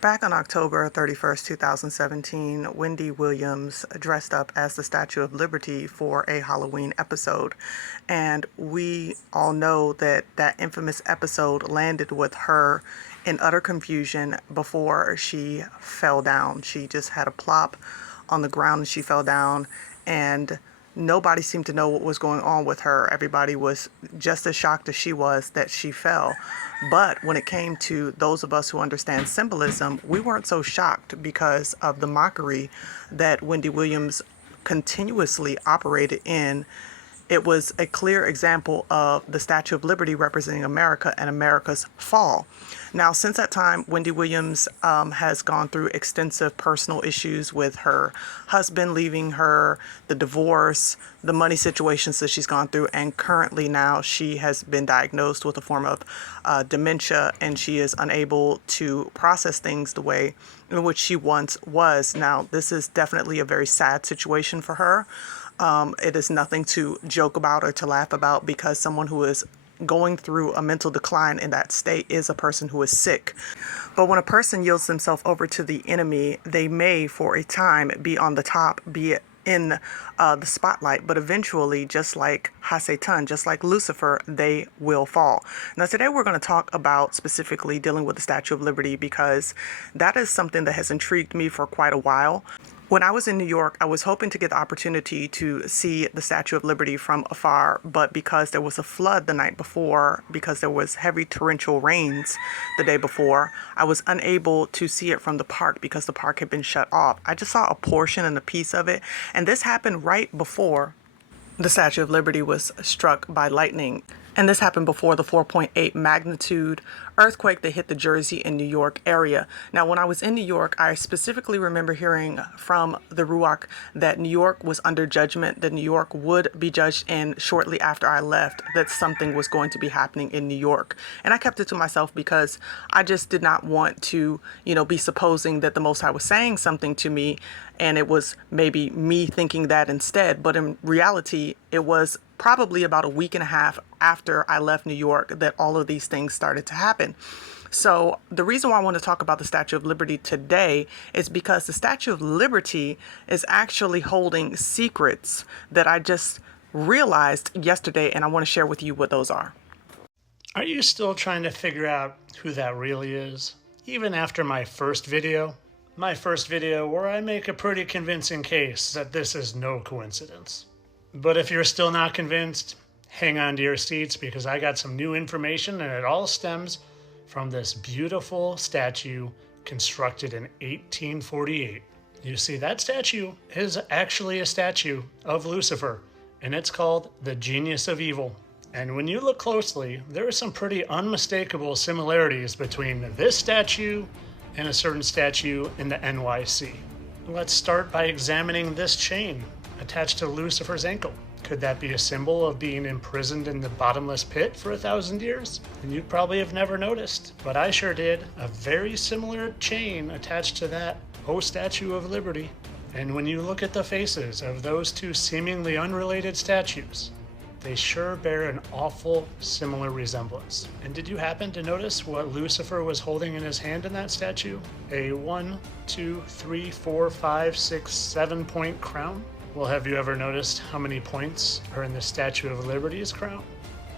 Back on October 31st, 2017, Wendy Williams dressed up as the Statue of Liberty for a Halloween episode. And we all know that that infamous episode landed with her in utter confusion before she fell down. She just had a plop on the ground and she fell down, and nobody seemed to know what was going on with her. Everybody was just as shocked as she was that she fell. But when it came to those of us who understand symbolism, we weren't so shocked because of the mockery that Wendy Williams continuously operated in. It was a clear example of the Statue of Liberty representing America and America's fall. Now, since that time, Wendy Williams has gone through extensive personal issues with her husband leaving her, the divorce, the money situations that she's gone through, and currently now she has been diagnosed with a form of dementia, and she is unable to process things the way in which she once was. Now, this is definitely a very sad situation for her. It is nothing to joke about or to laugh about, because someone who is going through a mental decline in that state is a person who is sick. But when a person yields themselves over to the enemy, they may, for a time, be on the top, be in the spotlight, but eventually, just like Satan, just like Lucifer, they will fall. Now, today we're going to talk about specifically dealing with the Statue of Liberty, because that is something that has intrigued me for quite a while. When I was in New York, I was hoping to get the opportunity to see the Statue of Liberty from afar, but because there was a flood the night before, because there was heavy torrential rains the day before, I was unable to see it from the park because the park had been shut off. I just saw a portion and a piece of it, and this happened right before the Statue of Liberty was struck by lightning. And this happened before the 4.8 magnitude earthquake that hit the Jersey and New York area. Now, when I was in New York, I specifically remember hearing from the Ruach that New York was under judgment, that New York would be judged, and shortly after I left, that something was going to be happening in New York. And I kept it to myself because I just did not want to, be supposing that the Most High was saying something to me, and it was maybe me thinking that instead. But in reality, it was probably about a week and a half after I left New York that all of these things started to happen. So the reason why I want to talk about the Statue of Liberty today is because the Statue of Liberty is actually holding secrets that I just realized yesterday, and I want to share with you what those are. Are you still trying to figure out who that really is? Even after my first video? My first video where I make a pretty convincing case that this is no coincidence. But if you're still not convinced, hang on to your seats, because I got some new information, and it all stems from this beautiful statue constructed in 1848. You see, that statue is actually a statue of Lucifer, and it's called the Genius of Evil. And when you look closely, there are some pretty unmistakable similarities between this statue and a certain statue in the NYC. Let's start by examining this chain attached to Lucifer's ankle. Could that be a symbol of being imprisoned in the bottomless pit for 1,000 years? And you probably have never noticed, but I sure did. A very similar chain attached to that Statue of Liberty. And when you look at the faces of those two seemingly unrelated statues, they sure bear an awful similar resemblance. And did you happen to notice what Lucifer was holding in his hand in that statue? A 1, 2, 3, 4, 5, 6, 7 point crown? Well, have you ever noticed how many points are in the Statue of Liberty's crown?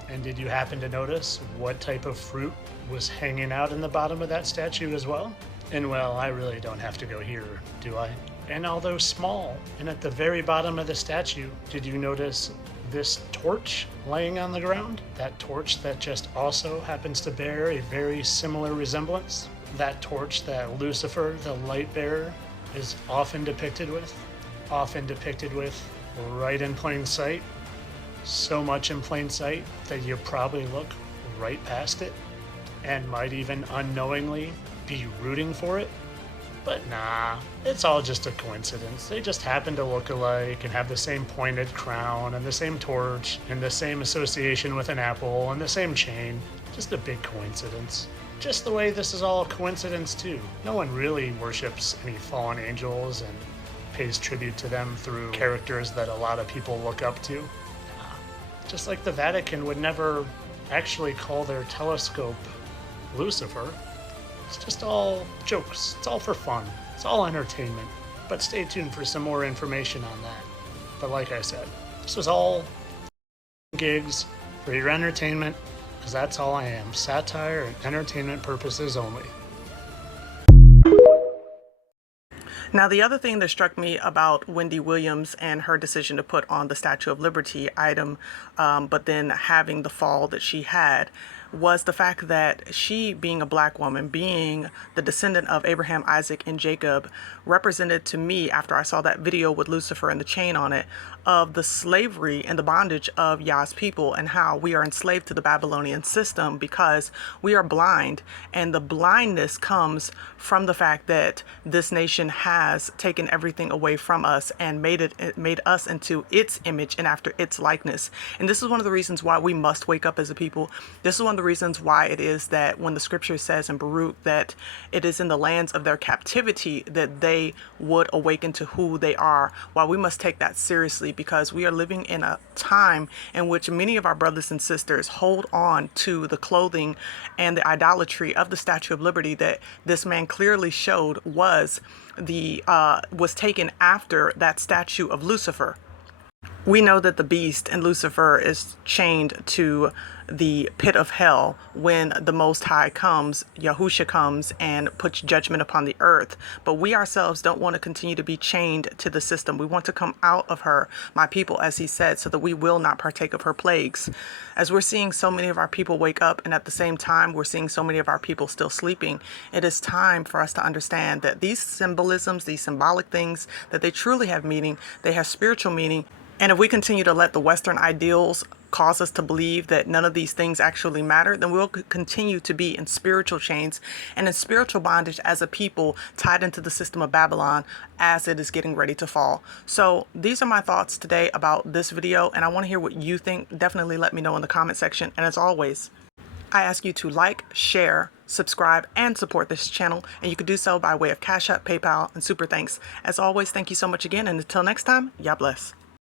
And did you happen to notice what type of fruit was hanging out in the bottom of that statue as well? And well, I really don't have to go here, do I? And although small, and at the very bottom of the statue, did you notice this torch laying on the ground? That torch that just also happens to bear a very similar resemblance? That torch that Lucifer, the light bearer, is often depicted with right in plain sight. So much in plain sight that you probably look right past it and might even unknowingly be rooting for it. But nah, it's all just a coincidence. They just happen to look alike and have the same pointed crown and the same torch and the same association with an apple and the same chain. Just a big coincidence. Just the way this is all a coincidence too. No one really worships any fallen angels and pays tribute to them through characters that a lot of people look up to. Just like the Vatican would never actually call their telescope Lucifer. It's just all jokes. It's all for fun. It's all entertainment. But stay tuned for some more information on that. But like I said, this was all gigs for your entertainment, because that's all I am. Satire and entertainment purposes only. Now, the other thing that struck me about Wendy Williams and her decision to put on the Statue of Liberty item, but then having the fall that she had, was the fact that she, being a black woman, being the descendant of Abraham, Isaac, and Jacob, represented to me, after I saw that video with Lucifer and the chain on it, of the slavery and the bondage of Yah's people, and how we are enslaved to the Babylonian system because we are blind. And the blindness comes from the fact that this nation has taken everything away from us and made us into its image and after its likeness. And this is one of the reasons why we must wake up as a people. This is one of the reasons why it is that when the scripture says in Baruch that it is in the lands of their captivity that they would awaken to who they are, why we must take that seriously, because we are living in a time in which many of our brothers and sisters hold on to the clothing and the idolatry of the Statue of Liberty that this man clearly showed was taken after that statue of Lucifer. We know that the beast and Lucifer is chained to the pit of hell when the Most High comes, Yahusha comes and puts judgment upon the earth. But we ourselves don't want to continue to be chained to the system. We want to come out of her, my people, as he said, so that we will not partake of her plagues. As we're seeing so many of our people wake up, and at the same time we're seeing so many of our people still sleeping, it is time for us to understand that these symbolisms, these symbolic things, that they truly have meaning, they have spiritual meaning. And if we continue to let the Western ideals cause us to believe that none of these things actually matter, then we'll continue to be in spiritual chains and in spiritual bondage as a people tied into the system of Babylon as it is getting ready to fall. So these are my thoughts today about this video, and I want to hear what you think. Definitely let me know in the comment section. And as always, I ask you to like, share, subscribe, and support this channel. And you can do so by way of Cash App, PayPal, and Super Thanks. As always, thank you so much again. And until next time, Yah bless.